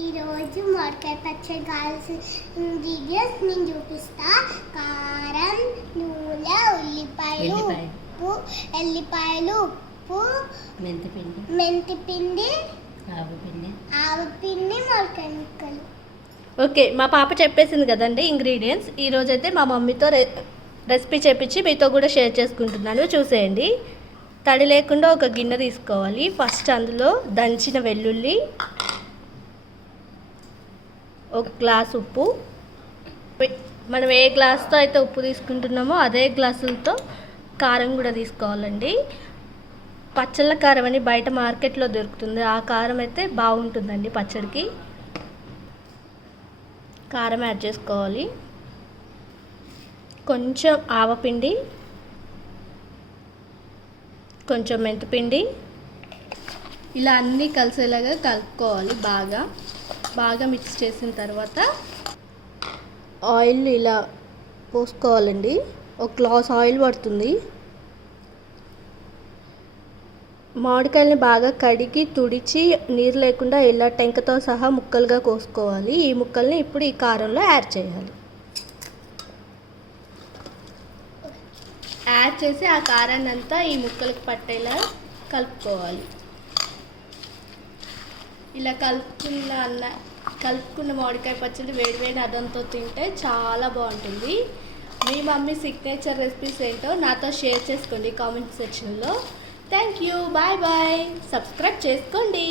ఈరోజు మామిడికాయ పచ్చడి కావాల్సిన ఇంగ్రీడియంట్స్ నేను చూపిస్తా. కారం, నూనె, ఉల్లిపాయలు, ఉప్పు, మెంతిపిండి, ఆవపిండి, మామిడికాయ ముక్కలు. ఓకే, మా పాప చెప్పేసింది కదండి ఇంగ్రీడియంట్స్. ఈరోజైతే మా మమ్మీతో రెసిపీ చేపించి మీతో కూడా షేర్ చేసుకుంటున్నాను, చూసేయండి. తడి లేకుండా ఒక గిన్నె తీసుకోవాలి. ఫస్ట్ అందులో దంచిన వెల్లుల్లి, ఒక గ్లాస్ ఉప్పు, మనం ఏ గ్లాస్తో అయితే ఉప్పు తీసుకుంటున్నామో అదే గ్లాసులతో కారం కూడా తీసుకోవాలండి. పచ్చళ్ళ కారం అని బయట మార్కెట్లో దొరుకుతుంది, ఆ కారం అయితే బాగుంటుందండి పచ్చడికి. కారం యాడ్ చేసుకోవాలి, కొంచెం ఆవపిండి, కొంచెం మెంతిపిండి, ఇలా అన్నీ కలిసేలాగా కలుపుకోవాలి. బాగా మిక్స్ చేసిన తర్వాత ఆయిల్ ఇలా పోసుకోవాలండి. ఒక గ్లాస్ ఆయిల్ పడుతుంది. మామిడికాయలని బాగా కడిగి తుడిచి నీరు లేకుండా ఇలా టెంకతో సహా ముక్కలుగా కోసుకోవాలి. ఈ ముక్కల్ని ఇప్పుడు ఈ కారంలో యాడ్ చేయాలి. యాడ్ చేసి ఆ కారాన్ని అంతా ఈ ముక్కలకు పట్టేలా కలుపుకోవాలి. ఇలా కలుపుకున్న మామిడికాయ పచ్చడి వేడివేడి అదంతో తింటే చాలా బాగుంటుంది. మీ మమ్మీ సిగ్నేచర్ రెసిపీస్ ఏంటో నాతో షేర్ చేసుకోండి కామెంట్ సెక్షన్లో. Thank you, bye bye. Subscribe చేసుకోండి.